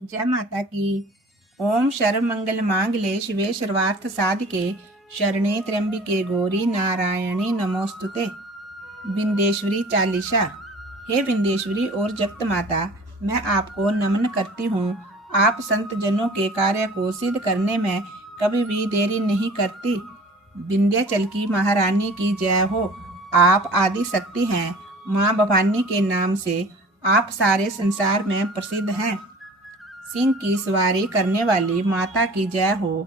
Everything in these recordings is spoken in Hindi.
जय माता की। ओम सर्वमंगल मांगले शिवे सर्वार्थ साधिके शरणे त्र्यंबिके गौरी नारायणी नमोस्तुते। विंदेश्वरी चालीसा। हे विंदेश्वरी और जगत माता, मैं आपको नमन करती हूँ। आप संत जनों के कार्य को सिद्ध करने में कभी भी देरी नहीं करती। विंध्याचल की महारानी की जय हो। आप आदि शक्ति हैं। माँ भवानी के नाम से आप सारे संसार में प्रसिद्ध हैं। सिंह की सवारी करने वाली माता की जय हो।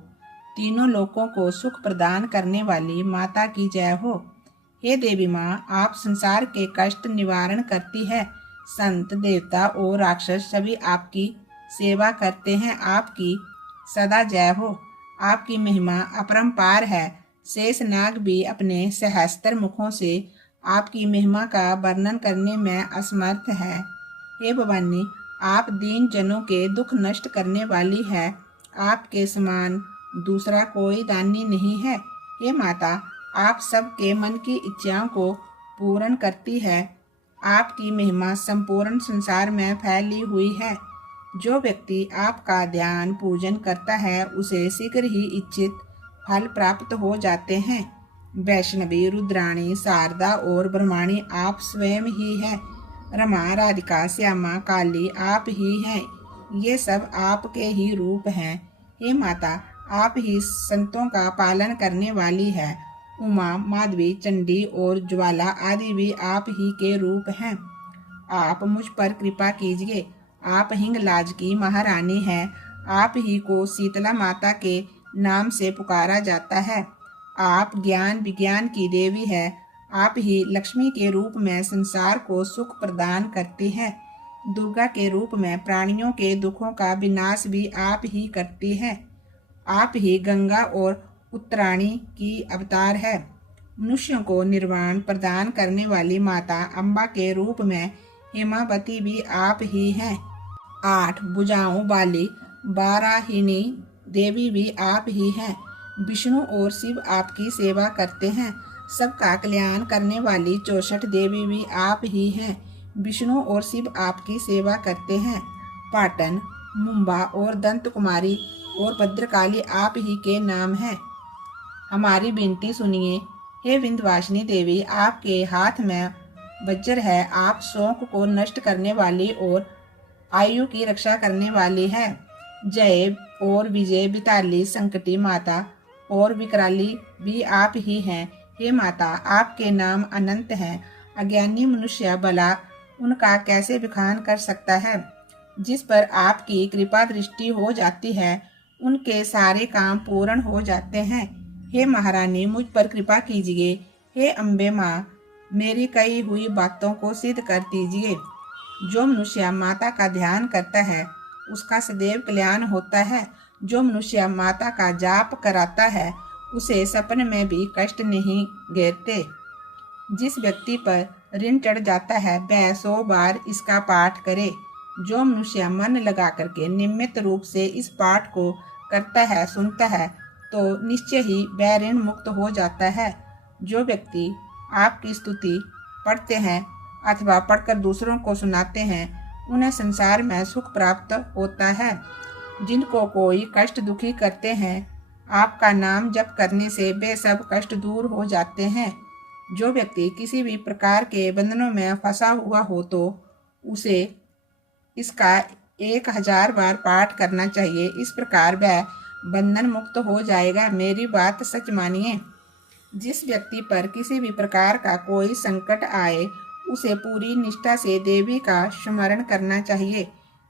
तीनों लोकों को सुख प्रदान करने वाली माता की जय हो। हे देवी माँ, आप संसार के कष्ट निवारण करती है। संत देवता और राक्षस सभी आपकी सेवा करते हैं। आपकी सदा जय हो। आपकी महिमा अपरंपार है। शेषनाग भी अपने सहस्त्र मुखों से आपकी महिमा का वर्णन करने में असमर्थ है। हे भवानी, आप दीन जनों के दुख नष्ट करने वाली है। आपके समान दूसरा कोई दानी नहीं है। हे माता, आप सबके मन की इच्छाओं को पूर्ण करती है। आपकी महिमा संपूर्ण संसार में फैली हुई है। जो व्यक्ति आपका ध्यान पूजन करता है उसे शीघ्र ही इच्छित फल प्राप्त हो जाते हैं। वैष्णवी, रुद्राणी, शारदा और ब्रह्माणी आप स्वयं ही है। रमा, राधिका, श्यामा, काली आप ही हैं। ये सब आपके ही रूप हैं। हे माता, आप ही संतों का पालन करने वाली है। उमा, माधवी, चंडी और ज्वाला आदि भी आप ही के रूप हैं। आप मुझ पर कृपा कीजिए। आप हिंगलाज की महारानी हैं। आप ही को शीतला माता के नाम से पुकारा जाता है। आप ज्ञान विज्ञान की देवी है। आप ही लक्ष्मी के रूप में संसार को सुख प्रदान करती है। दुर्गा के रूप में प्राणियों के दुखों का विनाश भी आप ही करती है। आप ही गंगा और उत्तरायणी की अवतार है। मनुष्यों को निर्वाण प्रदान करने वाली माता अम्बा के रूप में हेमावती भी आप ही हैं। 8 भुजाओं वाली वाराहिनी देवी भी आप ही हैं। विष्णु और शिव आपकी सेवा करते हैं। सबका कल्याण करने वाली 64 देवी भी आप ही हैं। विष्णु और शिव आपकी सेवा करते हैं। पाटन, मुंबा और दंत कुमारी और भद्रकाली आप ही के नाम हैं। हमारी विनती सुनिए। हे विंध्यवासिनी देवी, आपके हाथ में वज्र है। आप शोक को नष्ट करने वाली और आयु की रक्षा करने वाली है। जय और विजय, बिताली, संकटी माता और विकराली भी आप ही हैं। हे माता, आपके नाम अनंत हैं। अज्ञानी मनुष्य भला उनका कैसे बखान कर सकता है। जिस पर आपकी कृपा दृष्टि हो जाती है उनके सारे काम पूर्ण हो जाते हैं। हे महारानी, मुझ पर कृपा कीजिए। हे अम्बे माँ, मेरी कही हुई बातों को सिद्ध कर दीजिए। जो मनुष्य माता का ध्यान करता है उसका सदैव कल्याण होता है। जो मनुष्य माता का जाप कराता है उसे सपने में भी कष्ट नहीं घेरते। जिस व्यक्ति पर ऋण चढ़ जाता है वह 100 बार इसका पाठ करे। जो मनुष्य मन लगा करके नियमित रूप से इस पाठ को करता है, सुनता है, तो निश्चय ही वह ऋण मुक्त हो जाता है। जो व्यक्ति आपकी स्तुति पढ़ते हैं अथवा पढ़कर दूसरों को सुनाते हैं उन्हें संसार में सुख प्राप्त होता है। जिनको कोई कष्ट दुखी करते हैं आपका नाम जप करने से वे सब कष्ट दूर हो जाते हैं। जो व्यक्ति किसी भी प्रकार के बंधनों में फंसा हुआ हो तो उसे इसका 1000 बार पाठ करना चाहिए। इस प्रकार वह बंधन मुक्त हो जाएगा। मेरी बात सच मानिए। जिस व्यक्ति पर किसी भी प्रकार का कोई संकट आए उसे पूरी निष्ठा से देवी का स्मरण करना चाहिए।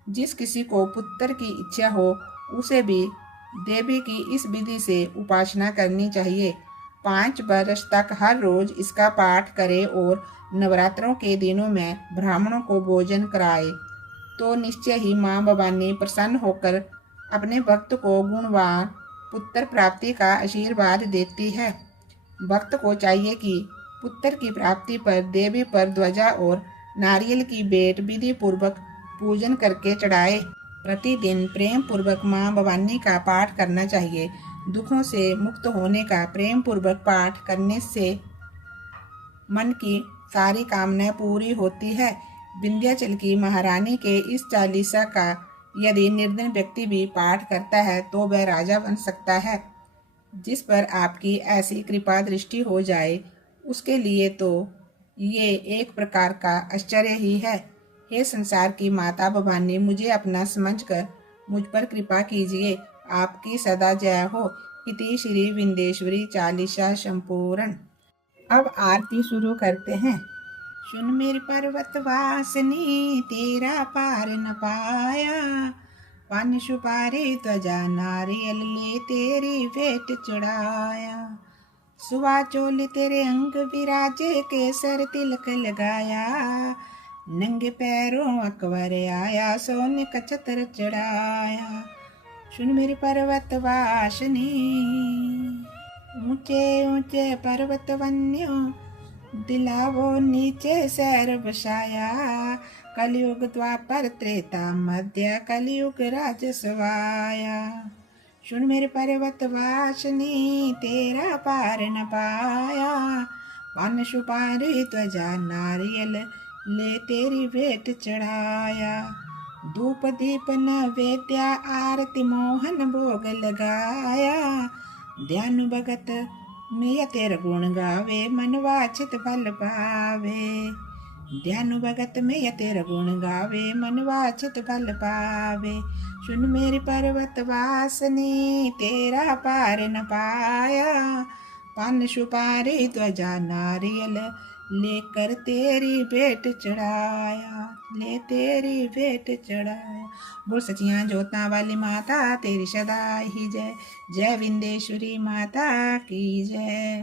जिस किसी को पुत्र की इच्छा हो उसे भी देवी की इस विधि से उपासना करनी चाहिए। 5 वर्ष तक हर रोज इसका पाठ करे और नवरात्रों के दिनों में ब्राह्मणों को भोजन कराए तो निश्चय ही माँ भवानी प्रसन्न होकर अपने भक्त को गुणवान पुत्र प्राप्ति का आशीर्वाद देती है। भक्त को चाहिए कि पुत्र की प्राप्ति पर देवी पर ध्वजा और नारियल की भेंट विधि पूर्वक पूजन करके चढ़ाए। प्रतिदिन प्रेम पूर्वक माँ भवानी का पाठ करना चाहिए। दुखों से मुक्त होने का प्रेम पूर्वक पाठ करने से मन की सारी कामनाएं पूरी होती है। विंध्याचल की महारानी के इस चालीसा का यदि निर्धन व्यक्ति भी पाठ करता है तो वह राजा बन सकता है। जिस पर आपकी ऐसी कृपा दृष्टि हो जाए उसके लिए तो ये एक प्रकार का आश्चर्य ही है। हे संसार की माता भवानी, मुझे अपना समझकर मुझ पर कृपा कीजिए। आपकी सदा जय हो। इति श्री विंदेश्वरी चालीसा संपूर्ण। अब आरती शुरू करते हैं। सुन मेरी पर्वत वासिनी, तेरा पार न पाया। पान सुपारी ध्वजा नारियल ले तेरी भेंट चढ़ाया। सुबह चोली तेरे अंग विराजे, केसर तिलक लगाया। नंगे पैरों अकबर आया, सोने का छत्र चढ़ाया। सुन मेरी पर्वत वासिनी, ऊंचे ऊंचे पर्वत वन्यों, दिलावो नीचे सैर बसाया। कलयुग द्वापर त्रेता मध्य, कलयुग राज सवाया। सुन मेरे पर्वत वासिनी, तेरा पार न पाया। पान सुपारी ध्वजा नारियल ले तेरी भेंट चढ़ाया। धूप दीप नैवेद्य आरती मोहन भोग लगाया। ध्यान भगत मैं तेरा गुण गावे, मन वाछित फल पावे। ध्यान भगत में तेरा गुण गावे, मन वाछित फल पावे। सुन मेरी पर्वत वासिनी, तेरा पार न पाया। पान सुपारी ध्वजा नारियल लेकर तेरी भेंट चढ़ाया, ले तेरी भेंट चढ़ाया। बोल सचिया जोता वाली माता तेरी सदा ही जय। जय विंदेश्वरी माता की जय।